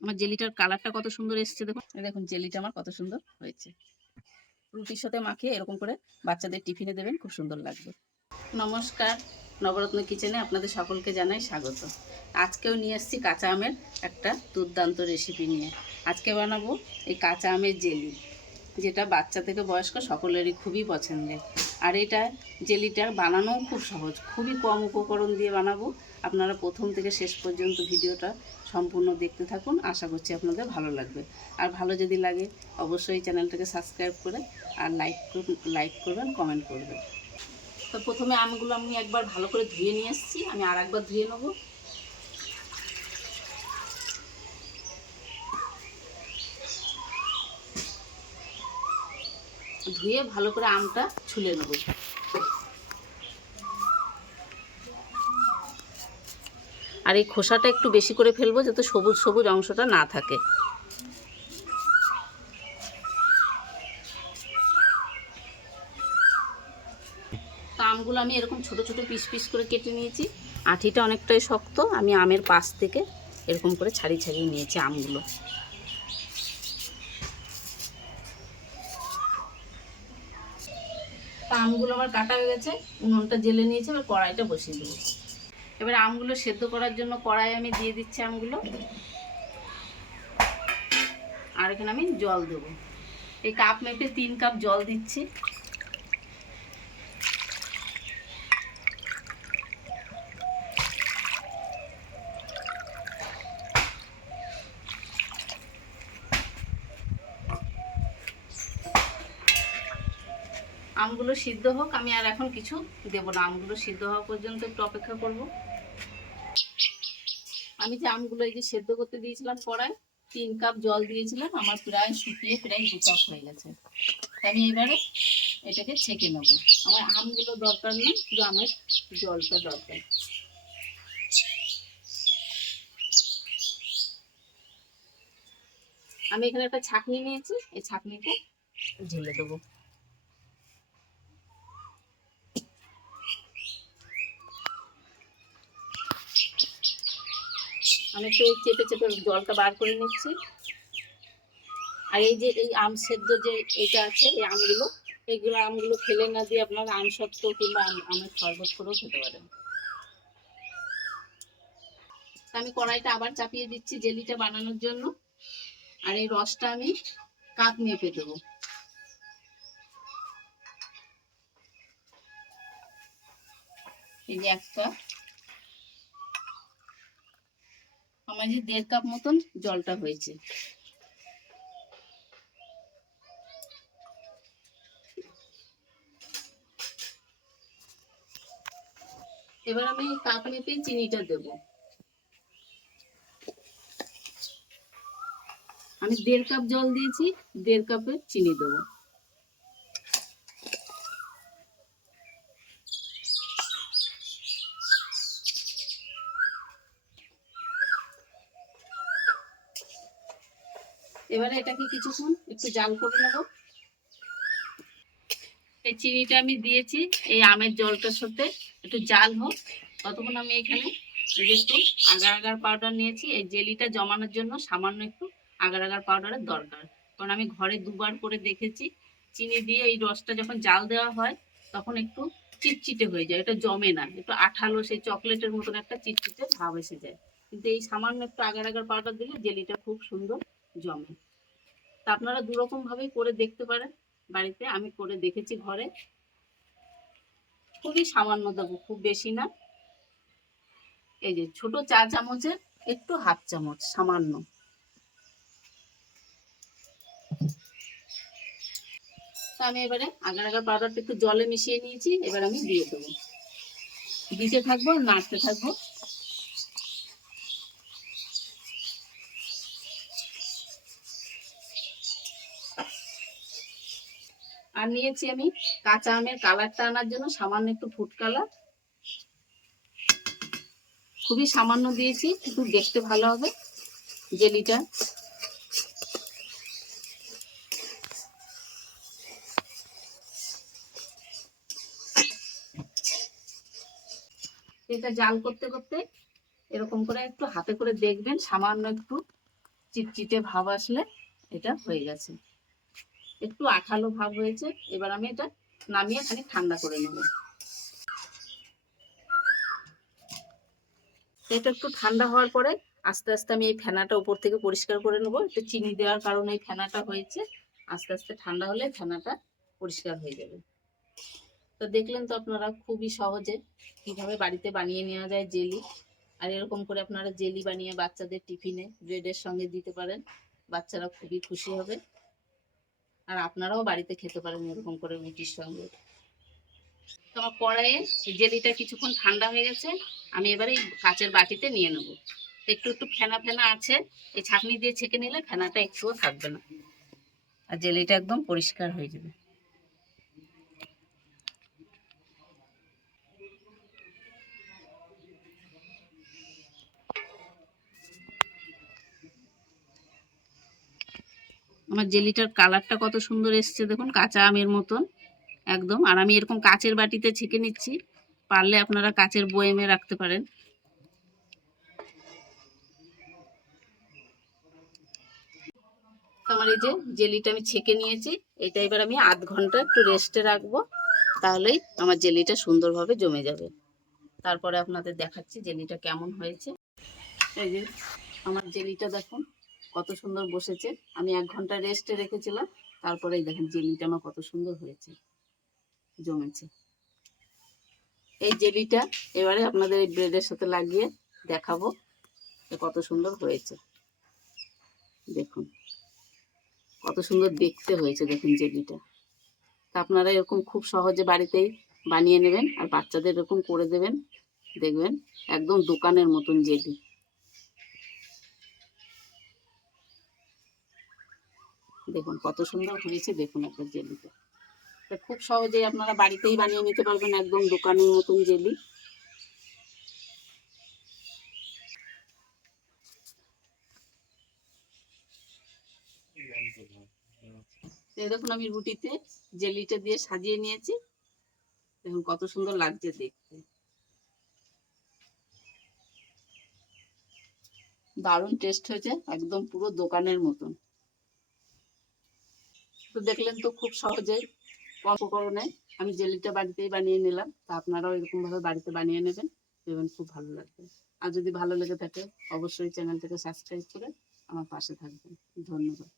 আমার জেলিটার কালারটা কত সুন্দর এসেছে দেখুন। দেখুন, জেলিটা আমার কত সুন্দর হয়েছে। রুটির সাথে মাখিয়ে এরকম করে বাচ্চাদের টিফিনে দেবেন, খুব সুন্দর লাগবে। নমস্কার, নবরত্ন কিচেনে আপনাদের সকলকে জানাই স্বাগত। আজকেও নিয়ে এসেছি কাঁচা আমের একটা দুর্দান্ত রেসিপি নিয়ে। আজকে বানাবো এই কাঁচা আমের জেলি, যেটা বাচ্চা থেকে বয়স্ক সকলেরই খুবই পছন্দের। আর এটা জেলিটা বানানোও খুব সহজ, খুবই কম উপকরণ দিয়ে বানাবো। আপনারা প্রথম থেকে শেষ পর্যন্ত ভিডিওটা সম্পূর্ণ দেখতে থাকুন। আশা করছি আপনাদের ভালো লাগবে। আর ভালো যদি লাগে, অবশ্যই চ্যানেলটাকে সাবস্ক্রাইব করে আর লাইক লাইক করবেন, কমেন্ট করবেন। তো প্রথমে আমগুলো আমি একবার ভালো করে ধুয়ে নিয়ে এসেছি। আমি আর একবার ধুয়ে নেব। ধুয়ে ভালো করে আমটা ছুলে নেব। আর এই খোসাটা একটু বেশি করে ফেলব যাতে সবুজ সবুজ অংশটা না থাকে। আমগুলো আমি এরকম ছোট ছোট পিস পিস করে কেটে নিয়েছি। আঠিটা অনেকটাই শক্ত, আমি আমের পাশ থেকে এরকম করে ছাড়িয়ে ছাড়িয়ে নিয়েছি আমগুলো। আমগুলো আমার কাটা হয়ে গেছে, উনুনটা জেলে নিয়েছি, এবার কড়াইটা বসিয়ে দেবো। এবার আমগুলো সেদ্ধ করার জন্য কড়াই আমি দিয়ে দিচ্ছি আমগুলো। আর এখানে আমি জল দেবো। এই কাপ মেপে তিন কাপ জল দিচ্ছি। আমগুলো সিদ্ধ হোক, আমি আর এখন কিছু দেব না। আমগুলো সিদ্ধ হওয়া পর্যন্ত একটু অপেক্ষা করব। আমি যে আমগুলো এই যে সেদ্ধ করতে দিয়েছিলাম কড়াই, তিন কাপ জল দিয়েছিলাম, আমার প্রায় শুকিয়ে প্রায় দু কাপ হয়ে গেছে। আমি এবারে এটাকে ছেঁকে নেব। আমার আমগুলো দরকার নেই, শুধু আমের জলটা দরকার। আমি এখানে একটা ছাকনি নিয়েছি, এই ছাকনিতে ঢেলে দেবো। আমি একটু চেপে চেপে জলটা বার করে নিচ্ছি। আর এই যে এই আম সেদ্ধ যে এটা আছে, এই আমগুলো এইগুলো আমগুলো ফেলে না দিয়ে আপনারা আম সত্ত্ব কিংবা আমের শরবত করেও খেতে পারেন। আমি কড়াইটা আবার চাপিয়ে দিচ্ছি জেলিটা বানানোর জন্য। আর এই রসটা আমি কাপ মেপে দেবো। এই যে একটা আমার যে দেড় কাপ মতন জলটা হয়েছে। এবার আমি কাপ মেপে চিনিটা দেব। আমি দেড় কাপ জল দিয়েছি, দেড় কাপের চিনি দেবো। এবারে এটাকে কিছুক্ষণ একটু জাল করে নেব। এই চিনিটা আমি দিয়েছি, এই আমের জলটার সাথে। একটু জাল হোক, ততক্ষণ আমি এখানে একটু আগার আগার পাউডার নিয়েছি। এই জেলিটা জমানোর জন্য সামান্য একটু আগার আগার পাউডারের দরকার। কারণ আমি ঘরে দুবার করে দেখেছি, চিনি দিয়ে এই রসটা যখন জাল দেওয়া হয়, তখন একটু চিটচিটে হয়ে যায়। এটা জমে না, একটু আঠালো, সেই চকলেটের মতন একটা চিটচিটে ভাব এসে যায়। কিন্তু এই সামান্য একটু আগার আগার পাউডার দিলে জেলিটা খুব সুন্দর জমে। তা আপনারা দুরকম ভাবেই করে দেখতে পারেন বাড়িতে। আমি করে দেখেছি ঘরে। খুবই সামান্য দেবো, খুব বেশি না। এই যে ছোট চা চামচের একটু হাফ চামচ, সামান্য। তা আমি এবারে আগার আগার পাউডারটা একটু জলে মিশিয়ে নিয়েছি, এবার আমি দিয়ে দেবো। দিতে থাকব নাড়তে থাকব। আর নিয়েছি আমি কাঁচা আমের কালারটা আনার জন্য সামান্য একটু ফুড কালার। খুবই সামান্য দিয়েছি একটু দেখতে ভালো হবে জেলিটা। এটা জাল করতে করতে এরকম করে একটু হাতে করে দেখবেন, সামান্য একটু চিটচিটে ভাব আসলে এটা হয়ে গেছে। একটু আঠালো ভাব হয়েছে, এবার আমি এটা নামিয়ে খালি ঠান্ডা করে নেব। এটা একটু ঠান্ডা হওয়ার পরে আস্তে আস্তে আমি এই ফেনাটা উপর থেকে পরিষ্কার করে নেব। একটু চিনি দেওয়ার কারণে এই ফেনাটা হয়েছে। আস্তে আস্তে ঠান্ডা হলে ফেনাটা পরিষ্কার হয়ে যাবে। তো দেখলেন তো আপনারা খুবই সহজে কীভাবে বাড়িতে বানিয়ে নেওয়া যায় জেলি। আর এরকম করে আপনারা জেলি বানিয়ে বাচ্চাদের টিফিনে, ব্রেডের সঙ্গে দিতে পারেন। বাচ্চারা খুবই খুশি হবে। আর আপনারাও বাড়িতে খেতে পারেন এরকম করে রুটির সঙ্গে। তো আমার কড়াইয়ে জেলিটা কিছুক্ষণ ঠান্ডা হয়ে গেছে, আমি এবারে কাচের বাটিতে নিয়ে নেব। একটু একটু ফেনা ফেনা আছে, এই ছাঁকনি দিয়ে ছেঁকে নিলে ফেনাটা একটুও থাকবে না। আর জেলিটা একদম পরিষ্কার হয়ে যাবে। আমার জেলিটার কালারটা কত সুন্দর এসছে দেখুন, কাঁচা আমের মতন, একদম। আর আমি এরকম কাচের বাটিতে ছেঁকে নিচ্ছি, পারলে আপনারা কাচের বয়েমে রাখতে পারেন। আমার এই যে জেলিটা আমি ছেঁকে নিয়েছি, এটা এবার আমি আধ ঘণ্টা একটু রেস্টে রাখব, তাহলেই আমার জেলিটা সুন্দরভাবে জমে যাবে। তারপরে আপনাদের দেখাচ্ছি জেলিটা কেমন হয়েছে। এই যে আমার জেলিটা দেখুন কত সুন্দর বসেছে। আমি এক ঘণ্টা রেস্টে রেখেছিলাম তারপরে দেখেন জেলিটা আমার কত সুন্দর হয়েছে, জমেছে। এই জেলিটা এবারে আপনাদের এই ব্রেডের সাথে লাগিয়ে দেখাবো কত সুন্দর হয়েছে। দেখুন, কত সুন্দর দেখতে হয়েছে, দেখুন জেলিটা। তা আপনারা এরকম খুব সহজে বাড়িতেই বানিয়ে নেবেন আর বাচ্চাদের এরকম করে দেবেন, দেখবেন একদম দোকানের মতন জেলি। দেখুন, কত সুন্দর হয়েছে, দেখুন একটা জেলিটা তো খুব সহজেই আপনারা বাড়িতেই বানিয়ে নিতে পারবেন একদম দোকানের মতন জেলি। দেখুন আমি রুটিতে জেলিটা দিয়ে সাজিয়ে নিয়েছি। দেখুন কত সুন্দর লাগছে দেখতে। দারুণ টেস্ট হয়েছে, একদম পুরো দোকানের মতন। তো দেখলেন তো খুব সহজেই কম আমি জেলিটা বাড়িতেই বানিয়ে নিলাম। তা আপনারাও এরকম ভাবে বাড়িতে বানিয়ে নেবেন, দেখবেন খুব ভালো লাগবে। আর যদি ভালো লেগে থাকে, অবশ্যই চ্যানেলটাকে সাবস্ক্রাইব করে আমার পাশে থাকবেন। ধন্যবাদ।